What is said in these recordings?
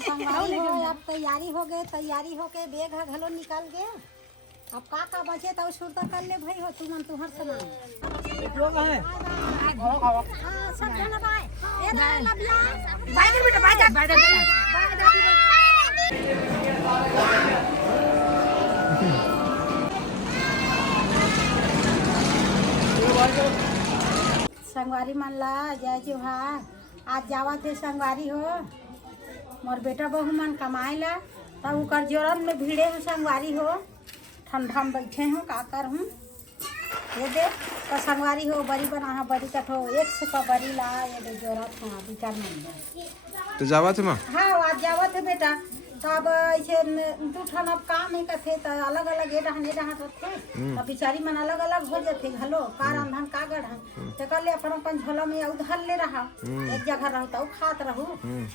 संगवारी हो अब तैयारी हो गए, तैयारी हो के बेग घलो निकाल गए। अब का बचे तो सुरता कर ले भाई हो तुमन तुहर समान लोग है। हां सब जन बाय ए रे लबिया बाय कर बेटा बाय कर संगवारी मन ला जय जोहार। आज जावा थे संगवारी हो मोर बेटा बहू मन कमाए ला तब उकर जोरन में भीड़े हो संगवारी हो। ठंडा में बैठे हूँ का कर हूँ ये दे तो संगवारी हो बड़ी बना है बड़ी कठो 100 का बड़ी ला ये दे जोरत है विचार नहीं तो जावा थे माँ। हाँ आज जावा थे बेटा तब ऐसे दू ठन अब काम ही करते तो अलग अलग ये डहने रहते अब बिचारी मन अलग अलग हो जाते घलो का रंधन का गढ़ तो कर ले अपन झोला में उधर ले रहा एक जगह रहू तो खात रहू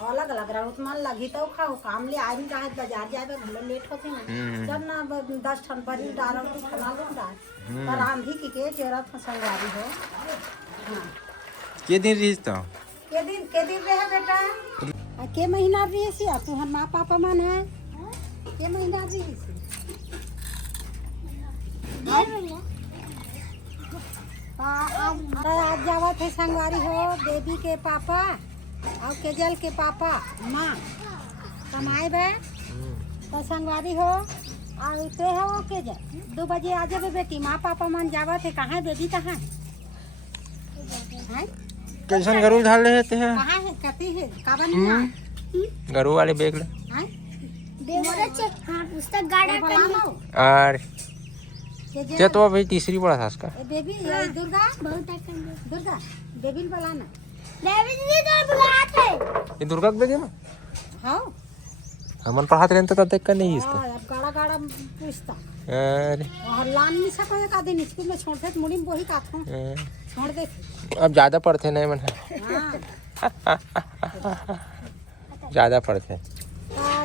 अलग अलग रहू तो मन लगी तो खाओ काम ले आई रहे बाजार जाए घलो लेट होते ना जब ना 10 ठन बड़ी डालो तो खा लो डाल रांधी की जरूरत संगवारी हो। हाँ के दिन रिश्ता के दिन रहे बेटा के महीना रही सी तू हम माँ पापा मन है के महीना रही सी आज जावा थे संगवारी हो बेबी के पापा और केजल के पापा माँ कमाए बे तो संगवारी हो और ते है वो केजल 2 बजे आ जाबे बेटी माँ पापा मन जावा थे कहाँ बेबी कहाँ है कैसन गरू धार ले थे कहाँ है कती है का बनिया गरू वाले बैग ले हैं मोरा चेक हां पुस्तक गाड़ा बनाओ और ये तो अभी तीसरी पड़ा था इसका बेबी ये दुर्गा बहुत अकल दुर्गा बेबी बुलाना बेबी जी तो बुलाते ये दुर्गा के बेगे में हाँ हमन पढ़ाते रहते तब तक का नहीं इसका अब गाड़ा गाड़ा पूछता अरे और लान नहीं सको एक आदमी स्कूल में छोड़ते तो मुड़ी में वही काथों छोड़ दे अब ज्यादा पढ़ते नहीं मन हाँ ज्यादा पढ़ते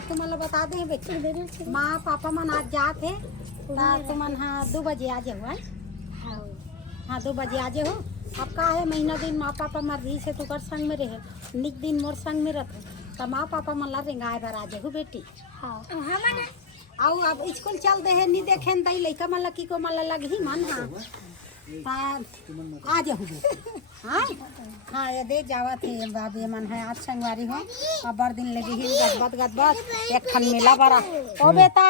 तुम्हारा बता दे बेटी माँ पापा मन आज जाते तुमन हाँ 2 बजे आ जाओ हाँ 2 बजे आ जाओ अब का है महीना दिन माँ पापा मर रही से तुकर संग में रहे निक दिन मोर संग में रहते तो माँ पापा मन ला रेंगाए बर आ जाओ बेटी हाँ आओ अब स्कूल चल दे है नहीं देखे न तई लइका मन ला की को मन ला लग ही मन हाँ आ जाओ हाँ हाँ ये दे जावा थे बाबे मन है आज संगवारी हो अब बड़ दिन लगी ही गदबद एक खन मेला बड़ा ओ बेटा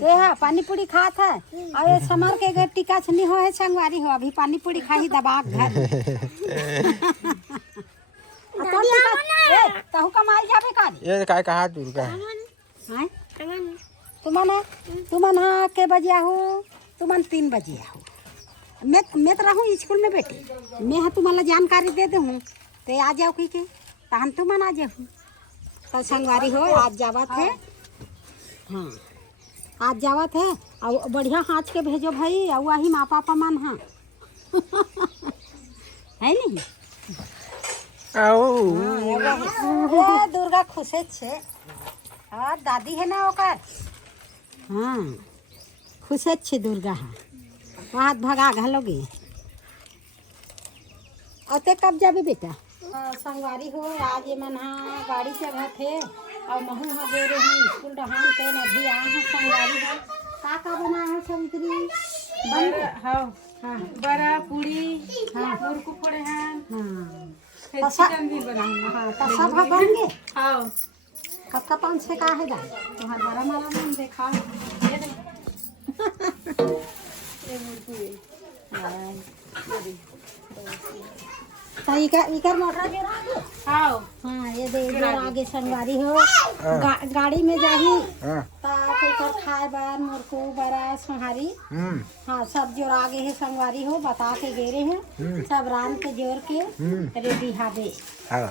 ते हाँ पानी पूरी खात है और ये समर के घर टीका छनी हो है संगवारी हो अभी पानी पूरी खाही दबा घर कहू कमाई जाबे का ये काय कहा दुर्गा हैं तुमन हाँ के बजे आहू तुमन 3 बजे आहू मैं तो रहूँ स्कूल में बेटे मैं हाँ तुम्हारा जानकारी दे दूँ तो आ जाओ की के तहन तुमन आ जाओ तो संगवारी हो आज जावा थे हाँ आज जावा थे और बढ़िया हाथ के भेजो भाई और वही माँ पापा मन हाँ है नहीं दुर्गा खुशे छे और दादी है ना ओकर हाँ खुशे छे दुर्गा हाँ वहाँ भगा घलोगे अते कब जाबे बेटा संगवारी हो आज मन हाँ गाड़ी चढ़ा थे और महू हाँ गए रहे स्कूल रहान पे अभी आ हाँ संगवारी हो का बना है सवित्री हाँ हाँ बड़ा पूरी हाँ मुर्कू पड़े हैं हाँ चिकन भी बनाऊंगा हाँ तो सब बनेंगे हाँ कब 5 से का है दाई तुम्हारा बड़ा माला मन देखा तो इकर मोटर जोर आगे हाँ हाँ ये दे जोर आगे संगवारी हो गाड़ी में जाही तो खाए बार मुर्कू बड़ा सोहारी हाँ सब जोर आगे है संगवारी हो बता के गेरे हैं सब रान के जोर के रेडी हाबे हाँ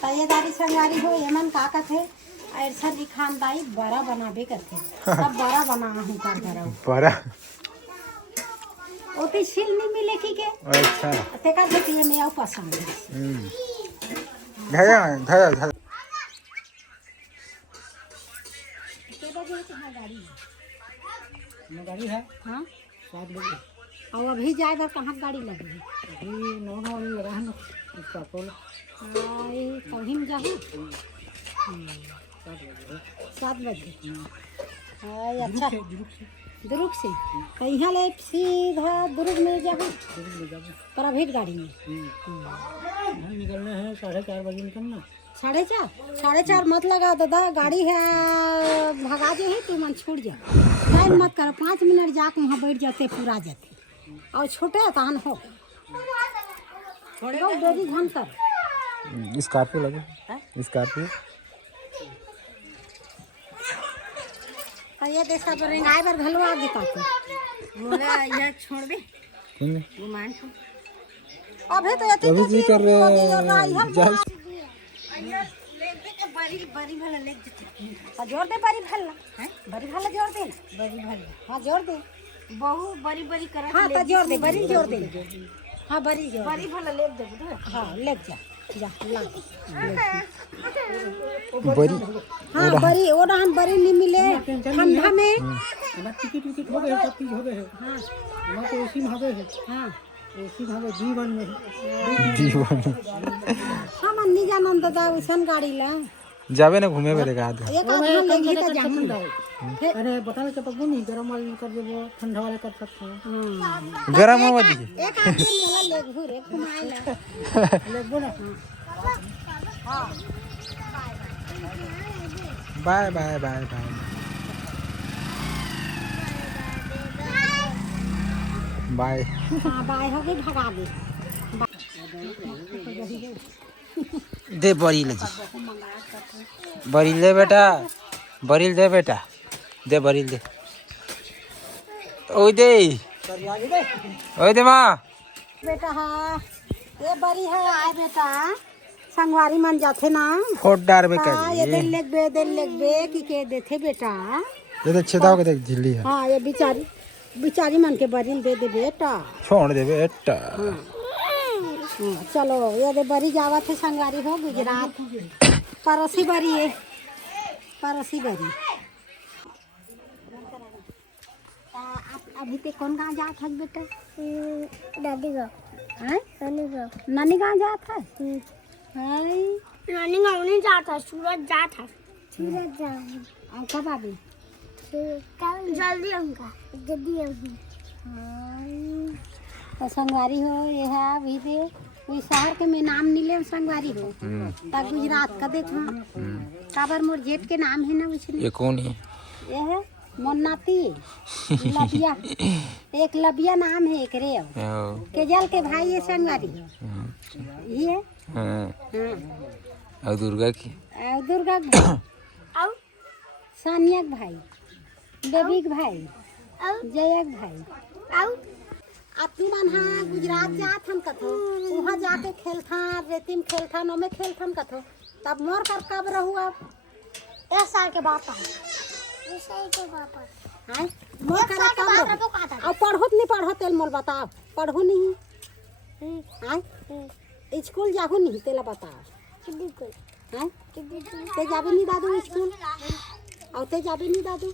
तो ये दारी संगवारी हो यमन का कथे ऐसा दिखान दाई बड़ा बनाबे करते सब बड़ा बना हूँ कर दरा बड़ा ओते सील नहीं मिले की के अच्छा ते का देती है मैं पसंद धया धया धया के बजे तुम्हारी गाड़ी मेरी गाड़ी है हाँ 7 बजे और अभी जाए बार कहाँ गाड़ी लगी है अभी 9 बजे लगा है इसका पोल आई कभी में जाऊँ 7 बजे आई अच्छा दुर्ग से तो यहाँ ले सीधा दुर्ग में जाऊँ प्राइवेट गाड़ी में हम निकलने हैं 4:30 बजे निकलना 4:30 मत लगा दादा गाड़ी है भगा जे है तू मन छूट जा टाइम मत कर 5 मिनट जाके वहाँ बैठ जाते पूरा जाते और छोटे तहन हो थोड़े देरी घन कर स्कॉर्पियो लगे स्कॉर्पियो ये देखा तो रेंगाई बार घलवा देता तो मोला ये छोड़ दे कौन गुमान अबे तो ये अभी जी कर रहे जा बड़ी बड़ी भला लेग जते जोर दे बड़ी भल्ला हैं बड़ी भल्ला जोर दे बड़ी भला हाँ जोर दे बहु बड़ी बड़ी करत हाँ तो जोर दे बड़ी जोर दे हाँ बड़ी जोर बड़ी भला लेग दे दो हाँ लेग जा ला बड़ी हाँ बड़ी ओडान बड़ी नहीं मिले ठंडा में हमारा टिकट हो गए सब चीज हो गए हाँ हमारा तो एसी में हो गए हाँ एसी में हो गए जीवन में जीवन हम अन्नी जानन दादा उसन गाड़ी ला जावे ना घूमे मेरे का एक आदमी लेगी तो जाऊँ अरे बताने के पक्का नहीं गरम वाले कर देबो ठंडा वाले कर सकते हैं गरम हवा दीजिए एक आदमी मेला ले घूरे घुमाएला लेबो ना bye bye bye bye bye हाँ बाय हो गई भगा दे दे बरील जी बरील दे बेटा बरील दे बेटा दे बरील दे ओए दे ओए दे माँ बेटा हाँ ये बड़ी है आए बेटा संगवारी मन जाते ना फोट डार में हाँ ये दिल लेग बे की के देते बेटा ये तो छेदा के देख झिल्ली है हाँ ये बिचारी मन के बरील दे दे बेटा छोड़ दे बेटा चलो ये दे बरी जावा थे संगवारी हो गुजरात पड़ोसी बरी है पड़ोसी बरी आप अभी ते कौन गाँव जात है बेटा दादी का हैं नानी गाँव जात है हाय नानी गाँव नहीं जाता सूरत जाता सूरत जा और कब आबी जल्दी आऊँगा जल्दी आऊँगा तो संगवारी हो ये है अभी दे कोई शहर के में नाम नहीं ले संगवारी हो तब गुजरात का देखो काबर मोर जेठ के नाम है ना उसने ये कौन है ये है मोन्नाती लबिया एक लबिया नाम है एक रे केजल के भाई है संगवारी ये है और दुर्गा की और दुर्गा के भाई और सानिया के भाई देवी के भाई जया के भाई और अब तू मन हाँ गुजरात जात हम कथो वहाँ जाके खेलथा रेतिम खेलथा नो में खेलथन कथो तब मोर कर कब रहू अब 1 साल के बाद हैं मोर कर कब रहू अब पढ़ोत नहीं पढ़ो तेल मोल बताओ पढ़ू नहीं हैं स्कूल जाहू नहीं तेला बताओ हैं ते जाबे नहीं दादू स्कूल और ते जाबे नहीं दादू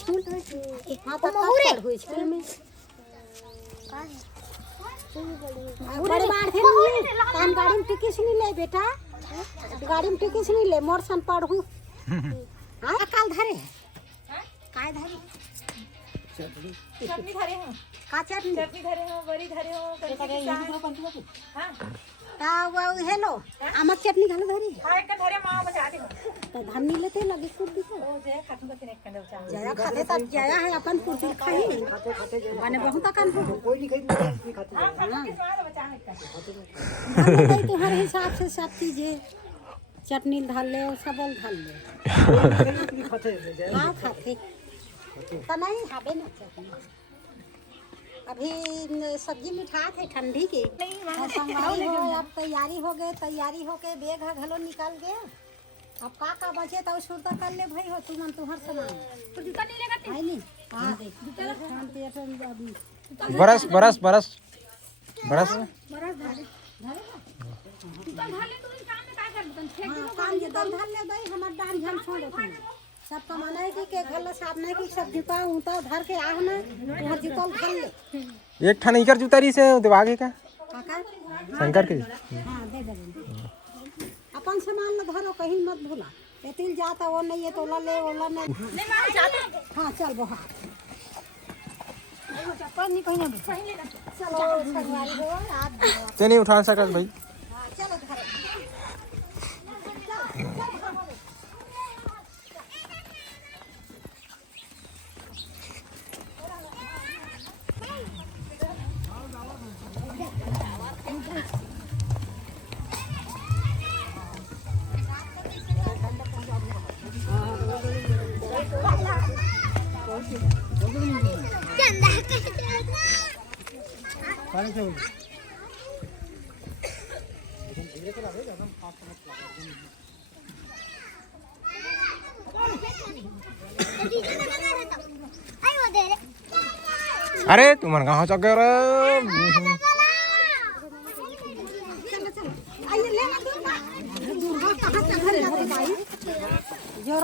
स्कूल हाँ तो पढ़ू स्कूल में बड़े बार थे कान गाड़ी में टिकट नहीं ले बेटा गाड़ी में टिकट नहीं ले मोर सन पढ़ू हाँ काल धरे काय धरे चटनी धरे हो का चटनी धरे हो बड़ी धरे हो हां ता वो हेलो आमक चटनी घालो धरी हां एक धरे मां बजा दे तो धन्नी लेते लगे खूब दिखो ओ जे खातू के एक कंडे चाह जया खाते तब जया है अपन कुर्सी खाई माने बहुत कान हो कोई नहीं खाती हाँ बचा धन्नी तो हर हिसाब से सब चीज है चटनी धाल ले सबल धाल ले हाँ खाते तो नहीं हाबे ना चटनी अभी सब्जी मिठा थे ठंडी की संगवारी हो अब तैयारी हो गए बेग घलो निकल गए अब का बचे तो सुरता कर ले भाई हो तू मन तुहर समान तो जूता नहीं लेगा है नहीं हां देख बरस बरस बरस बरस बरस धारे जूता ढाले तू इस काम में का कर बतन फेंक दो काम जे दम ढाल ले दई हमर डाल झल छोड़ तू सब कमाना है कि के घर साफ नहीं कि सब जूता उता धर के आह ना तुहर जूता ढाल ले एक ठन इकर जूता रही से दिवागे का काका शंकर के हाँ दे देंगे अपन सामान न धरो कहीं मत भूला तेल जाता वो नहीं है तो ओला ले ओला नहीं हाँ चल वो हाँ चप्पल नहीं कहीं चलो संगवारी हो आप ते नहीं उठा सकत भाई चलो घर अरे तुम्हारे कहाँ चक गए रे चलो चलो आइए लेना दो ना दूर कहाँ से घर जाते भाई जोर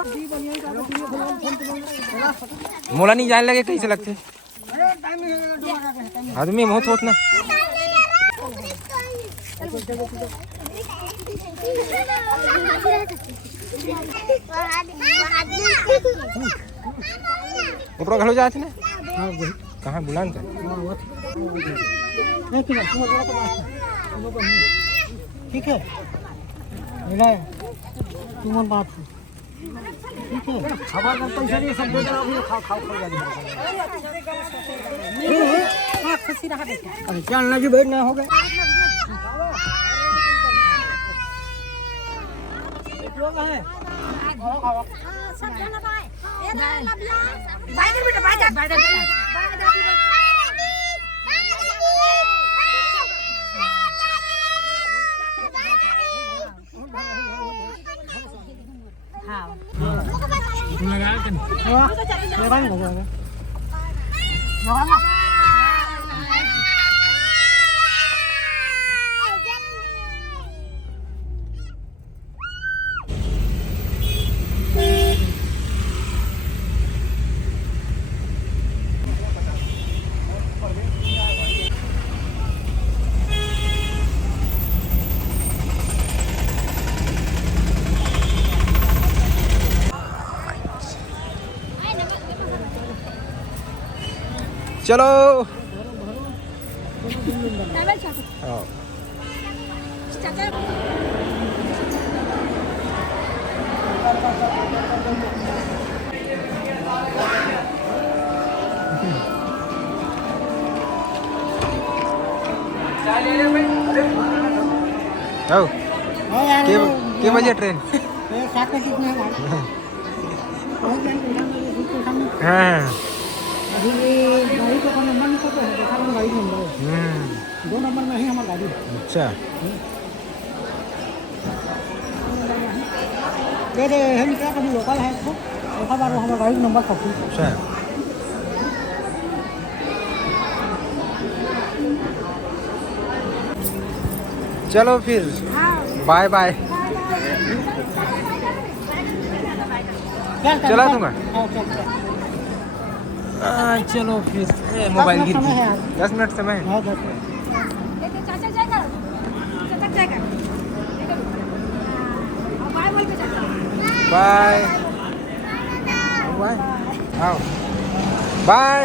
मोला नहीं जाने लगे कैसे लगते आदमी बहुत होत ना ऊपर घलो जाते ना कहाँ बुलान था नहीं ठीक है मिला तुम बात ठीक है खबर का पैसा नहीं सब दे दो खाओ खाओ खा जाएगी हाँ खुशी रहा बेटा अरे चल ना जी बैठ ना हो गए लोग है सब जन भाई ए रे लबिया भाई बेटा भाई हाँ लगा के लगा नहीं लगा चलो हाँ आओ के बजे ट्रेन 7 बजे कितने हाँ अभी गाड़ी का नंबर नहीं पता है देखा गाड़ी नंबर है 2 नंबर में ही हमारी गाड़ी अच्छा दे हम क्या कभी लोकल है तो देखा बार हमारा गाड़ी नंबर कॉपी अच्छा चलो फिर बाय बाय चला दूंगा चलो फिर मोबाइल गिर गई 10 मिनट समय है हाँ 10 मिनट चाचा जाएगा चाचा जाएगा बाय बोल के चाचा बाय बाय आओ बाय